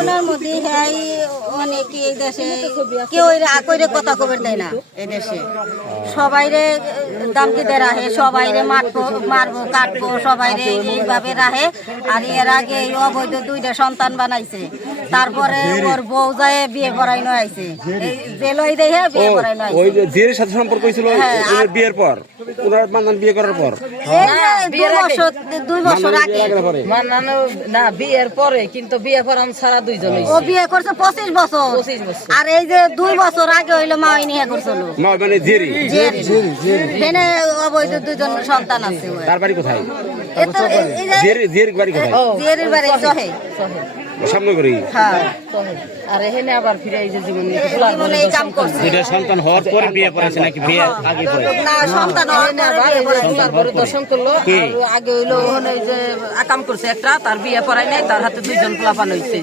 ওনার মধ্যে অনেকে এই দেশে কেউ কইরে কথা খবর দেয় না। এই দেশে সবাইরে দামকিতে রাখে, সবাইরে মারবো কাটবো, সবাইরে এইভাবে রাখে। আর এর আগে এই অবৈধ 2টা সন্তান বানাইছে, তারপরে ওর বউ যায় বিয়ে করাইনো আইছে, এই জেলই দেখে বিয়ে করাইনো আইছে। ওই যে জিয়ার সাথে সম্পর্ক হয়েছিল বিয়ের পর, ওনার মান্নান বিয়ে করার পর, 2 বছর আগে মান্নানো না বিয়ের পরে, কিন্তু বিয়ে করান ছাড়া দুইজন ও বিয়ে করছে 25 বছর। আর এই যে 2 বছর আগে হইলো মা নিয়ে করছিল, মা মানে জিয়ারি এখানে অবৈধ 2জন সন্তান আছে। তার বাড়ি কোথায়? জিয়ার বাড়ি কোথায়? জিয়ারির বাড়ি সহে সামনে করি। হ্যাঁ, আর এখানে আবার ফিরে এই যে জীবনে এই কাম করছে। দুইটা সন্তান হওয়ার পরে বিয়ে করেছে নাকি বিয়ে আগে পরে? না, সন্তান তারপরে দর্শন করলো। আর আগে হইলো ওখানে এই যে আকাম করছে একটা, তার বিয়ে পড়াই নাই, তার হাতে 2জন পোলাপান হইছে।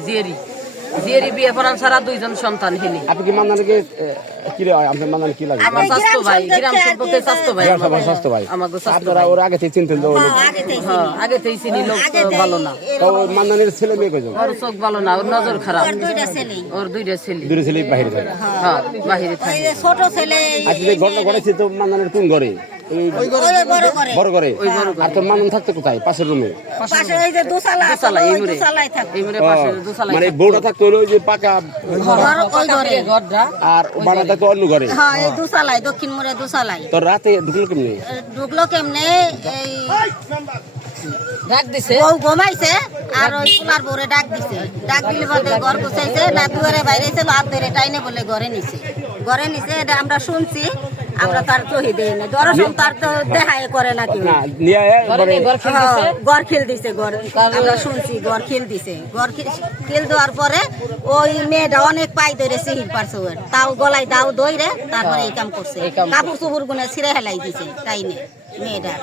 জিয়ারি বিয়ে পড়ান ছাড়া 2জন সন্তান হেনি। আপনি কি মান্নানকে কি আপনার মান্নান কি লাগে? আমার স্বাস্থ্য ভাই, গ্রাম সম্পর্কে স্বাস্থ্য ভাই, স্বাস্থ্য ভাই। আমাকে আপনারা ওর আগে থেকে চিনতেন? আগে থেকেই চিনি, লোক ভালো না। তো মান্নানের ছেলে মেয়ে কয়জন? ওর চোখ ভালো না, ওর নজর খারাপ। ওর 2টা ছেলে, ওর 2টা ছেলে, দুটো ছেলে বাইরে থাকে। হ্যাঁ বাহিরে ওই থাকে। যে ছোট ছেলে আজকে যে ঘটনা ঘটেছে তো মান্নানের কোন ঘরে? বড় ঘরে। আর তোর মান্নান থাকতো কোথায়? পাশের রুমে, পাশে ওই যে দোসালা আছে, ওই দোসালায় থাকে। এই মনে পাশে দুসালাই মানে বউটা থাকতো হলো ওই যে পাকা, ওই ঘরে। ঘরটা আর বানা থাকতো অন্য ঘরে। হ্যাঁ, এই দোসালায়, দক্ষিণ মোড়ে দোসালায়। তো রাতে ঢুকলো কেমনি? ঢুকলো কেমনে, এই ডাক দিছে, বউ ঘুমাইছে আর ওই কুলার বউরে ডাক দিছে। ডাক দিলে বলতে ঘর গুছাইছে না, দুয়ারে বাইরে ছিল, হাত ধরে টাইনে বলে ঘরে নিছে। এটা আমরা শুনছি, আমরা তার চহি দেই না। দর্শন তার তো দেখায় করে না কেউ। না নিয়ে ঘর খিল দিছে, আমরা শুনছি ঘর খিল দিছে। খিল দেওয়ার পরে ওই মেয়েটা অনেক পাই ধরে সিহির পারছে, ওর তাও গলায় দাও দইরে, তারপরে এই কাম করছে। কাপড় চুপুর গুনে ছিঁড়ে হেলাই দিছে টাইনে মেয়েটা।